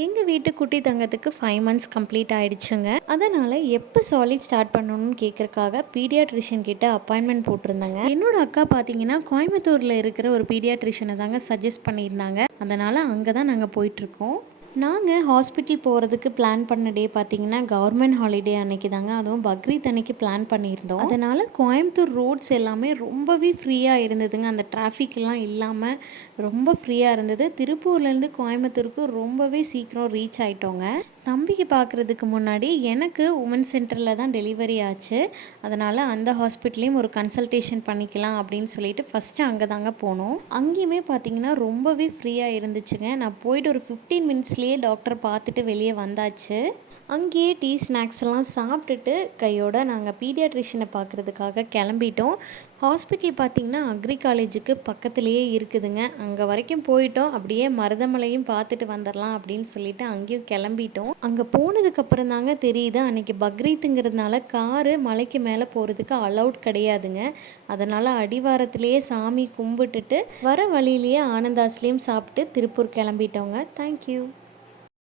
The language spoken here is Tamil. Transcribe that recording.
எங்கள் வீட்டு குட்டி தங்கத்துக்கு 5 மந்த்ஸ் கம்ப்ளீட் ஆகிடுச்சுங்க. அதனால் எப்போ சாலிட் ஸ்டார்ட் பண்ணணும்னு கேட்குறக்காக பீடியாட்ரிஷியன் கிட்ட அப்பாயின்மெண்ட் போட்டிருந்தேங்க. என்னோட அக்கா பார்த்தீங்கன்னா கோயம்புத்தூரில் இருக்கிற ஒரு பீடியாட்ரிஷியனை தாங்க சஜஸ்ட் பண்ணியிருந்தாங்க. அதனால் அங்கே தான் நாங்கள் போயிட்டுருக்கோம். நாங்கள் ஹாஸ்பிட்டல் போகிறதுக்கு பிளான் பண்ண டே பார்த்திங்கன்னா கவர்மெண்ட் ஹாலிடே அன்னைக்கு தாங்க. அதுவும் பக்ரீத் அன்னைக்கு பிளான் பண்ணியிருந்தோம். அதனால் கோயம்புத்தூர் ரோட்ஸ் எல்லாமே ரொம்பவே ஃப்ரீயாக இருந்ததுங்க. அந்த டிராஃபிக்லாம் இல்லாமல் ரொம்ப ஃப்ரீயாக இருந்தது. திருப்பூர்லேருந்து கோயம்புத்தூருக்கு ரொம்பவே சீக்கிரம் ரீச் ஆகிட்டோங்க. தம்பிக்கு பார்க்குறதுக்கு முன்னாடி எனக்கு உமன் சென்டரில் தான் டெலிவரி ஆச்சு. அதனால் அந்த ஹாஸ்பிட்டல்லையும் ஒரு கன்சல்டேஷன் பண்ணிக்கலாம் அப்படின்னு சொல்லிட்டு ஃபஸ்ட்டு அங்கே தாங்க போனோம். அங்கேயுமே பார்த்திங்கன்னா ரொம்பவே ஃப்ரீயாக இருந்துச்சுங்க. நான் போயிட்டு ஒரு 15 மினிட்ஸ்லேயே டாக்டர் பார்த்துட்டு வெளியே வந்தாச்சு. அங்கேயே டீ ஸ்நாக்ஸ் எல்லாம் சாப்பிட்டுட்டு கையோட நாங்கள் பீடியாட்ரிஷியனை பார்க்குறதுக்காக கிளம்பிட்டோம். ஹாஸ்பிட்டல் பார்த்திங்கன்னா அக்ரி காலேஜுக்கு பக்கத்துலேயே இருக்குதுங்க. அங்கே வரைக்கும் போயிட்டோம். அப்படியே மருதமலையும் பார்த்துட்டு வந்துடலாம் அப்படின்னு சொல்லிட்டு அங்கேயும் கிளம்பிட்டோம். அங்கே போனதுக்கப்புறம் தாங்க தெரியுது அன்றைக்கி பக்ரீத்துங்கிறதுனால காரு மலைக்கு மேலே போகிறதுக்கு அலவுட் கிடையாதுங்க. அதனால் அடிவாரத்திலேயே சாமி கும்பிட்டுட்டு வர வழியிலேயே ஆனந்தாஸ்லேயும் சாப்பிட்டு திருப்பூர் கிளம்பிட்டோங்க. தேங்க்யூ.